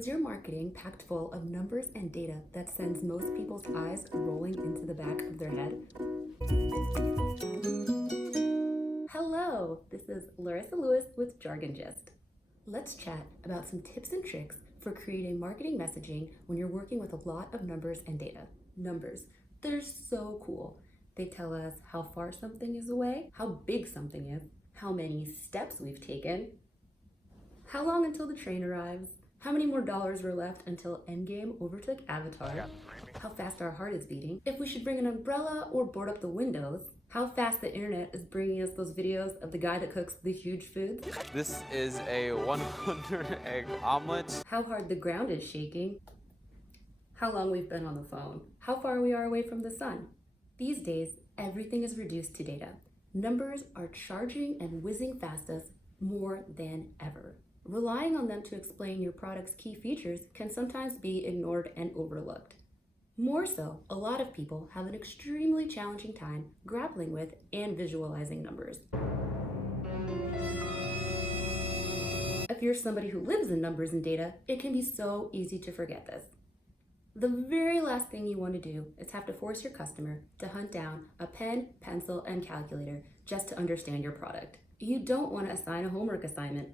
Is your marketing packed full of numbers and data that sends most people's eyes rolling into the back of their head? Hello, this is Larissa Lewis with Jargon Gist. Let's chat about some tips and tricks for creating marketing messaging when you're working with a lot of numbers and data. Numbers, they're so cool. They tell us how far something is away, how big something is, how many steps we've taken, how long until the train arrives, how many more dollars were left until Endgame overtook Avatar, how fast our heart is beating, if we should bring an umbrella or board up the windows, how fast the internet is bringing us those videos of the guy that cooks the huge foods, This is a 100 egg omelet. how hard the ground is shaking, how long we've been on the phone, how far we are away from the sun. These days, everything is reduced to data. Numbers are charging and whizzing past us more than ever. Relying on them to explain your product's key features can sometimes be ignored and overlooked. More so, a lot of people have an extremely challenging time grappling with and visualizing numbers. If you're somebody who lives in numbers and data, it can be so easy to forget this. The very last thing you want to do is have to force your customer to hunt down a pen, pencil, and calculator just to understand your product. You don't want to assign a homework assignment.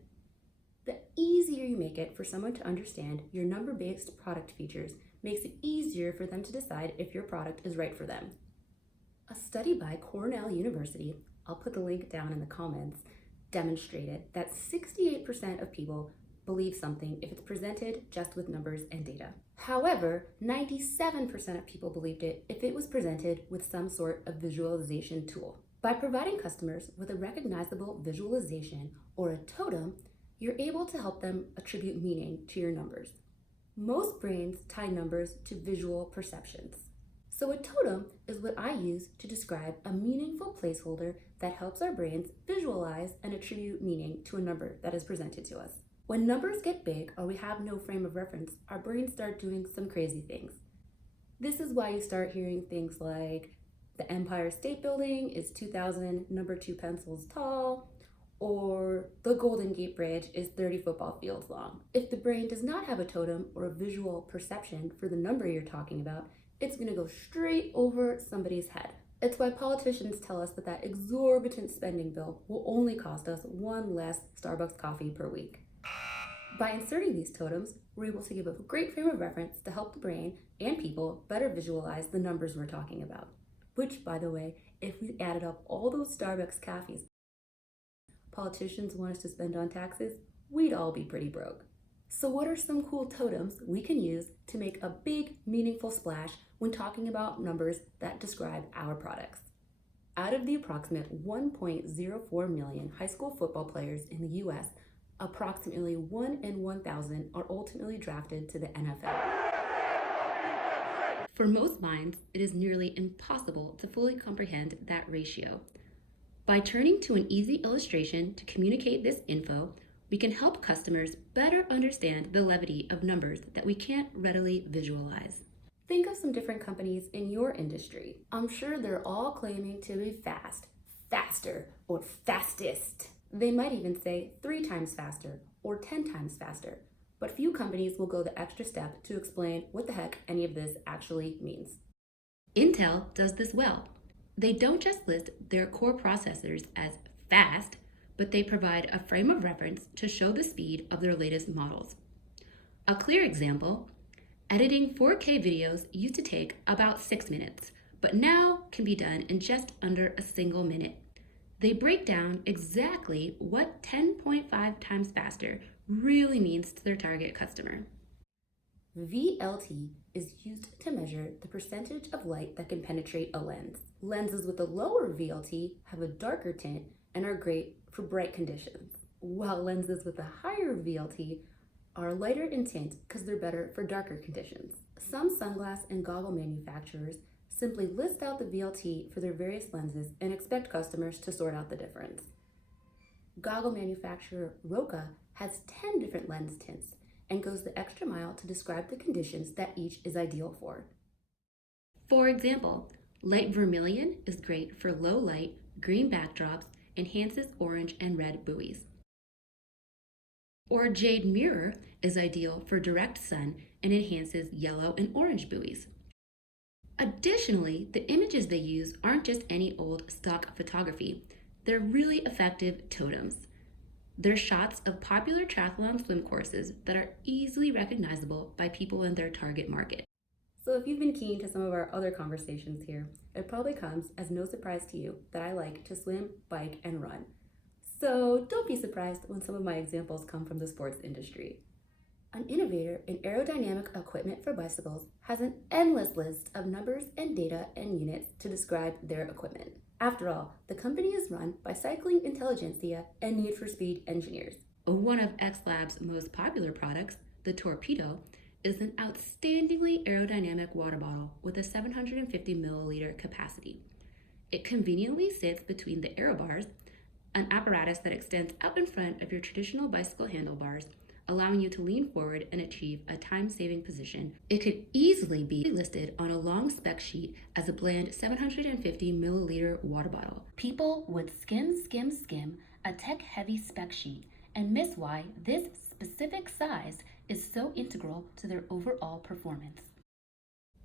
The easier you make it for someone to understand your number-based product features makes it easier for them to decide if your product is right for them. A study by Cornell University, I'll put the link down in the comments, demonstrated that 68% of people believe something if it's presented just with numbers and data. However, 97% of people believed it if it was presented with some sort of visualization tool. By providing customers with a recognizable visualization or a totem, you're able to help them attribute meaning to your numbers. Most brains tie numbers to visual perceptions. So a totem is what I use to describe a meaningful placeholder that helps our brains visualize and attribute meaning to a number that is presented to us. When numbers get big or we have no frame of reference, our brains start doing some crazy things. This is why you start hearing things like the Empire State Building is 2,000 number 2 pencils tall, or the Golden Gate Bridge is 30 football fields long. If the brain does not have a totem or a visual perception for the number you're talking about, it's going to go straight over somebody's head. It's why politicians tell us that exorbitant spending bill will only cost us one less Starbucks coffee per week. By inserting these totems, we're able to give a great frame of reference to help the brain and people better visualize the numbers we're talking about. Which, by the way, if we added up all those Starbucks coffees politicians want us to spend on taxes, we'd all be pretty broke. So what are some cool totems we can use to make a big, meaningful splash when talking about numbers that describe our products? Out of the approximate 1.04 million high school football players in the US, approximately 1 in 1,000 are ultimately drafted to the NFL. For most minds, it is nearly impossible to fully comprehend that ratio. By turning to an easy illustration to communicate this info, we can help customers better understand the levity of numbers that we can't readily visualize. Think of some different companies in your industry. I'm sure they're all claiming to be fast, faster, or fastest. They might even say 3 times faster or 10 times faster, but few companies will go the extra step to explain what the heck any of this actually means. Intel does this well. They don't just list their core processors as fast, but they provide a frame of reference to show the speed of their latest models. A clear example, editing 4K videos used to take about 6 minutes, but now can be done in just under a single minute. They break down exactly what 10.5 times faster really means to their target customer. VLT is used to measure the percentage of light that can penetrate a lens. Lenses with a lower VLT have a darker tint and are great for bright conditions, while lenses with a higher VLT are lighter in tint because they're better for darker conditions. Some sunglass and goggle manufacturers simply list out the VLT for their various lenses and expect customers to sort out the difference. Goggle manufacturer Roka has 10 different lens tints and goes the extra mile to describe the conditions that each is ideal for. For example, light vermilion is great for low light, green backdrops, enhances orange and red buoys. Or jade mirror is ideal for direct sun and enhances yellow and orange buoys. Additionally, the images they use aren't just any old stock photography. They're really effective totems. They're shots of popular triathlon swim courses that are easily recognizable by people in their target market. So if you've been keen to some of our other conversations here, it probably comes as no surprise to you that I like to swim, bike, and run. So don't be surprised when some of my examples come from the sports industry. An innovator in aerodynamic equipment for bicycles has an endless list of numbers and data and units to describe their equipment. After all, the company is run by cycling intelligentsia and Need for Speed engineers. One of X Lab's most popular products, the Torpedo, is an outstandingly aerodynamic water bottle with a 750 milliliter capacity. It conveniently sits between the aero bars, an apparatus that extends out in front of your traditional bicycle handlebars, allowing you to lean forward and achieve a time-saving position. It could easily be listed on a long spec sheet as a bland 750 milliliter water bottle. People would skim a tech-heavy spec sheet and miss why this specific size is so integral to their overall performance.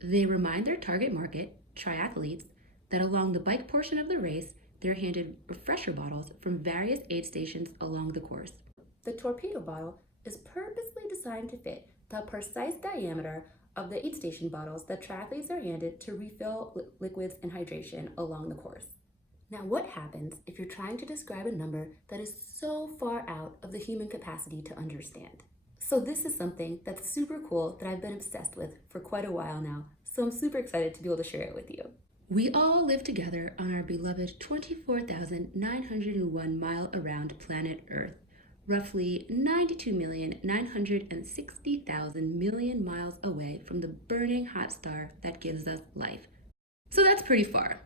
They remind their target market, triathletes, that along the bike portion of the race, they're handed refresher bottles from various aid stations along the course. The Torpedo bottle is purposely designed to fit the precise diameter of the aid station bottles that triathletes are handed to refill liquids and hydration along the course. Now, what happens if you're trying to describe a number that is so far out of the human capacity to understand? So this is something that's super cool that I've been obsessed with for quite a while now, so I'm super excited to be able to share it with you. We all live together on our beloved 24,901 mile around planet Earth, roughly 92,960,000 million miles away from the burning hot star that gives us life. So that's pretty far.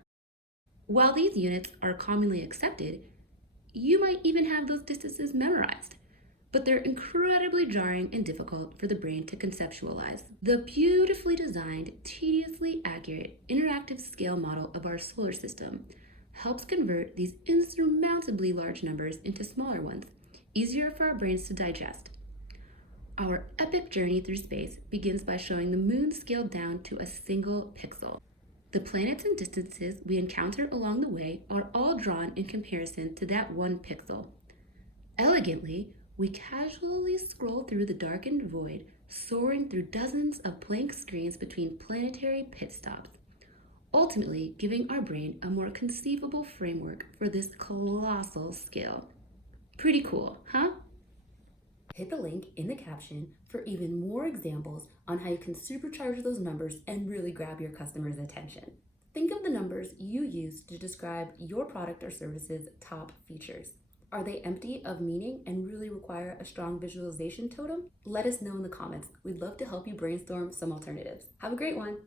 While these units are commonly accepted, you might even have those distances memorized, but they're incredibly jarring and difficult for the brain to conceptualize. The beautifully designed, tediously accurate, interactive scale model of our solar system helps convert these insurmountably large numbers into smaller ones, easier for our brains to digest. Our epic journey through space begins by showing the moon scaled down to a single pixel. The planets and distances we encounter along the way are all drawn in comparison to that one pixel. Elegantly, we casually scroll through the darkened void, soaring through dozens of blank screens between planetary pit stops, ultimately giving our brain a more conceivable framework for this colossal scale. Pretty cool, huh? Hit the link in the caption for even more examples on how you can supercharge those numbers and really grab your customers' attention. Think of the numbers you use to describe your product or service's top features. Are they empty of meaning and really require a strong visualization totem? Let us know in the comments. We'd love to help you brainstorm some alternatives. Have a great one.